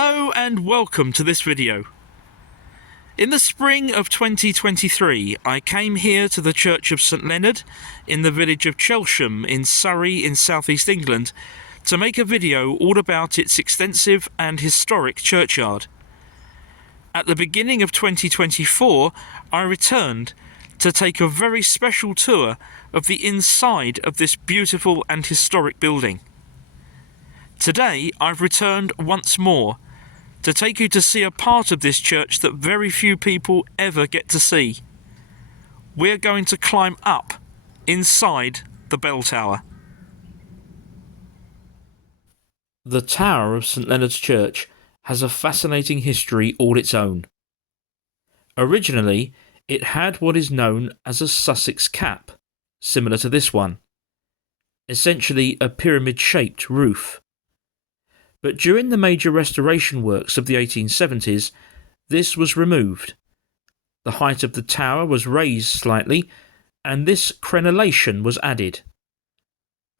Hello and welcome to this video. In the spring of 2023, I came here to the Church of St Leonard in the village of Chelsham in Surrey in southeast England to make a video all about its extensive and historic churchyard. At the beginning of 2024, I returned to take a very special tour of the inside of this beautiful and historic building. Today, I've returned once more to take you to see a part of this church that very few people ever get to see. We're going to climb up inside the bell tower. The tower of St Leonard's Church has a fascinating history all its own. Originally, it had what is known as a Sussex cap, similar to this one, essentially a pyramid-shaped roof. But during the major restoration works of the 1870s, this was removed. The height of the tower was raised slightly, and this crenellation was added.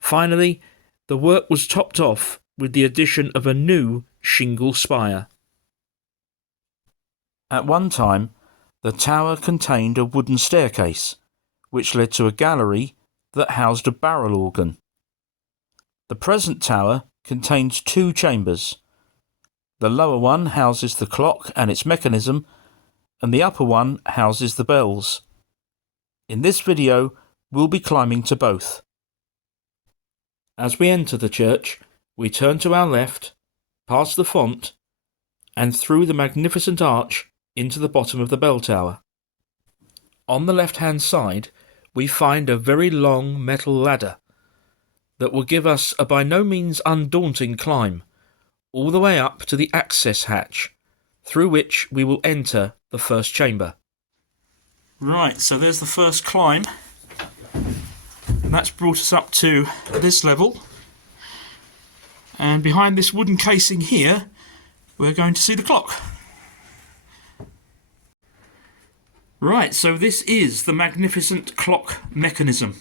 Finally, the work was topped off with the addition of a new shingle spire. At one time, the tower contained a wooden staircase, which led to a gallery that housed a barrel organ. The present tower contains two chambers. The lower one houses the clock and its mechanism, and the upper one houses the bells. In this video, we'll be climbing to both. As we enter the church, we turn to our left, past the font, and through the magnificent arch into the bottom of the bell tower. On the left-hand side, we find a very long metal ladder that will give us a by no means undaunting climb, all the way up to the access hatch, through which we will enter the first chamber. Right, so there's the first climb, and that's brought us up to this level. And behind this wooden casing here, we're going to see the clock. Right, so this is the magnificent clock mechanism,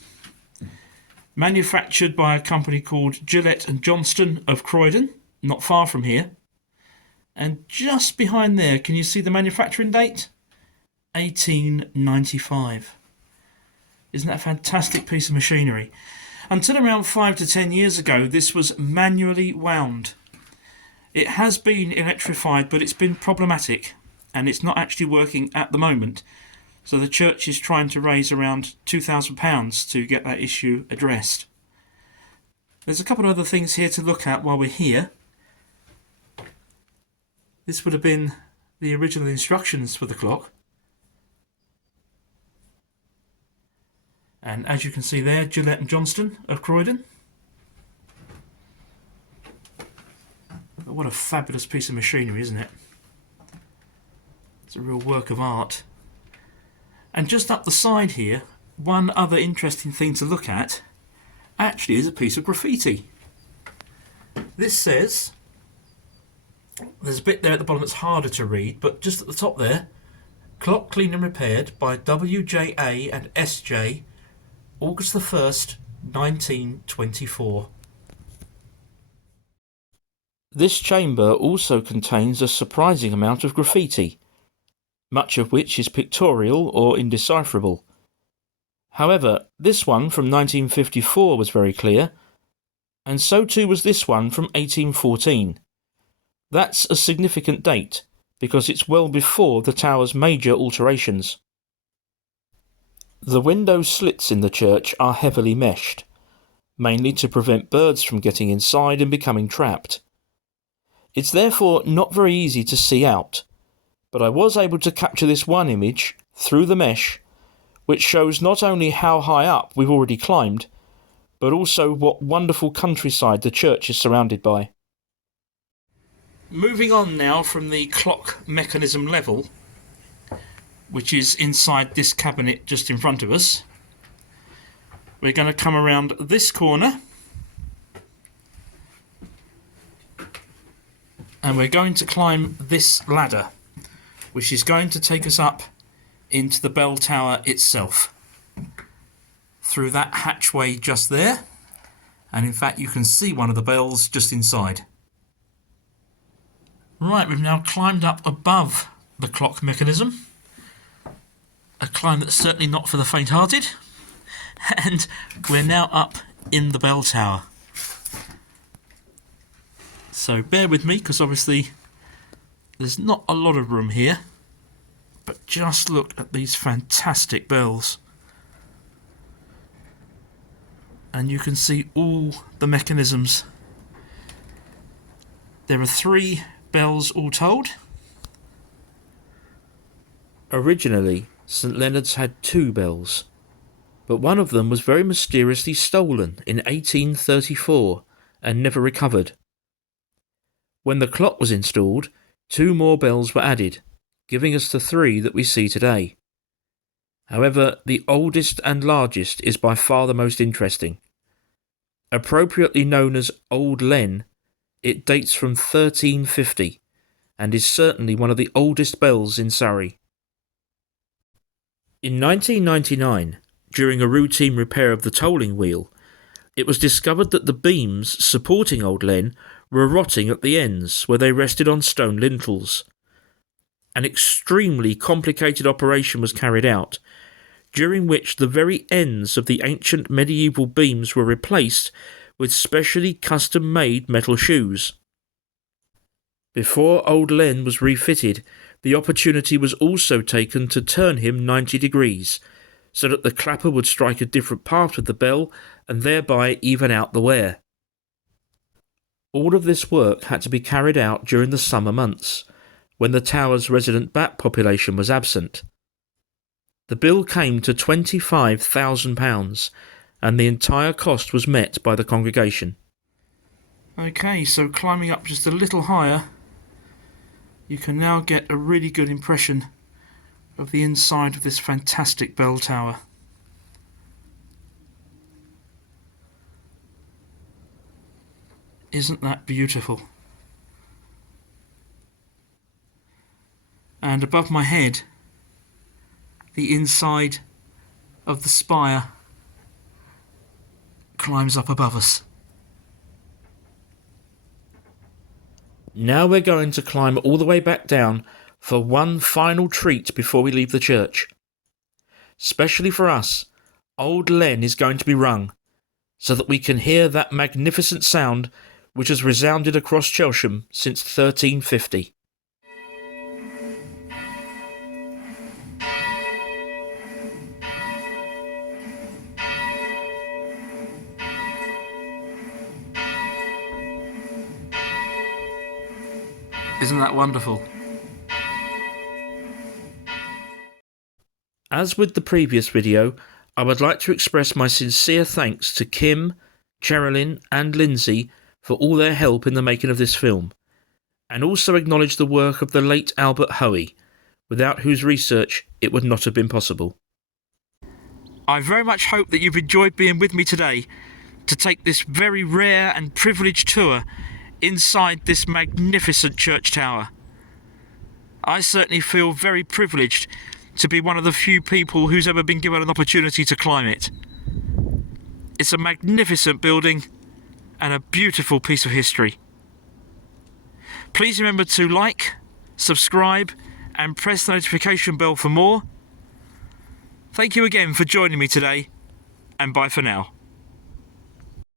manufactured by a company called Gillett and Johnston of Croydon, not far from here. And just behind there, can you see the manufacturing date? 1895. Isn't that a fantastic piece of machinery? Until around 5 to 10 years ago, this was manually wound. It has been electrified, but it's been problematic, and it's not actually working at the moment. So the church is trying to raise around £2,000 to get that issue addressed. There's a couple of other things here to look at while we're here. This would have been the original instructions for the clock. And as you can see there, Gillett and Johnston of Croydon. But what a fabulous piece of machinery, isn't it? It's a real work of art. And just up the side here, one other interesting thing to look at actually is a piece of graffiti. This says, there's a bit there at the bottom that's harder to read, but just at the top there, clock cleaned and repaired by WJA and SJ, August the 1st, 1924. This chamber also contains a surprising amount of graffiti, much of which is pictorial or indecipherable. However, this one from 1954 was very clear, and so too was this one from 1814. That's a significant date, because it's well before the tower's major alterations. The window slits in the church are heavily meshed, mainly to prevent birds from getting inside and becoming trapped. It's therefore not very easy to see out, but I was able to capture this one image through the mesh, which shows not only how high up we've already climbed, but also what wonderful countryside the church is surrounded by. Moving on now from the clock mechanism level, which is inside this cabinet just in front of us, we're going to come around this corner, and we're going to climb this ladder, which is going to take us up into the bell tower itself, through that hatchway just there, and in fact you can see one of the bells just inside. Right, we've now climbed up above the clock mechanism. A climb that's certainly not for the faint-hearted. And we're now up in the bell tower. So bear with me, because obviously there's not a lot of room here. But just look at these fantastic bells. And you can see all the mechanisms. There are 3 bells all told. Originally, St Leonard's had 2 bells, but one of them was very mysteriously stolen in 1834 and never recovered. When the clock was installed, 2 more bells were added, giving us the 3 that we see today. However, the oldest and largest is by far the most interesting. Appropriately known as Old Len, it dates from 1350 and is certainly one of the oldest bells in Surrey. In 1999, during a routine repair of the tolling wheel, it was discovered that the beams supporting Old Len were rotting at the ends where they rested on stone lintels. An extremely complicated operation was carried out, during which the very ends of the ancient medieval beams were replaced with specially custom-made metal shoes. Before Old Len was refitted, the opportunity was also taken to turn him 90 degrees, so that the clapper would strike a different part with the bell and thereby even out the wear. All of this work had to be carried out during the summer months, when the tower's resident bat population was absent. The bill came to £25,000, and the entire cost was met by the congregation. Okay, so climbing up just a little higher, you can now get a really good impression of the inside of this fantastic bell tower. Isn't that beautiful? And above my head, the inside of the spire climbs up above us. Now we're going to climb all the way back down for one final treat before we leave the church. Specially for us, Old Len is going to be rung, so that we can hear that magnificent sound which has resounded across Chelsham since 1350. Isn't that wonderful? As with the previous video, I would like to express my sincere thanks to Kim, Cherilyn and Lindsay for all their help in the making of this film, and also acknowledge the work of the late Albert Hoey, without whose research it would not have been possible. I very much hope that you've enjoyed being with me today to take this very rare and privileged tour inside this magnificent church tower. I certainly feel very privileged to be one of the few people who's ever been given an opportunity to climb it. It's a magnificent building and a beautiful piece of history. Please remember to like, subscribe and press the notification bell for more. Thank you again for joining me today, and bye for now.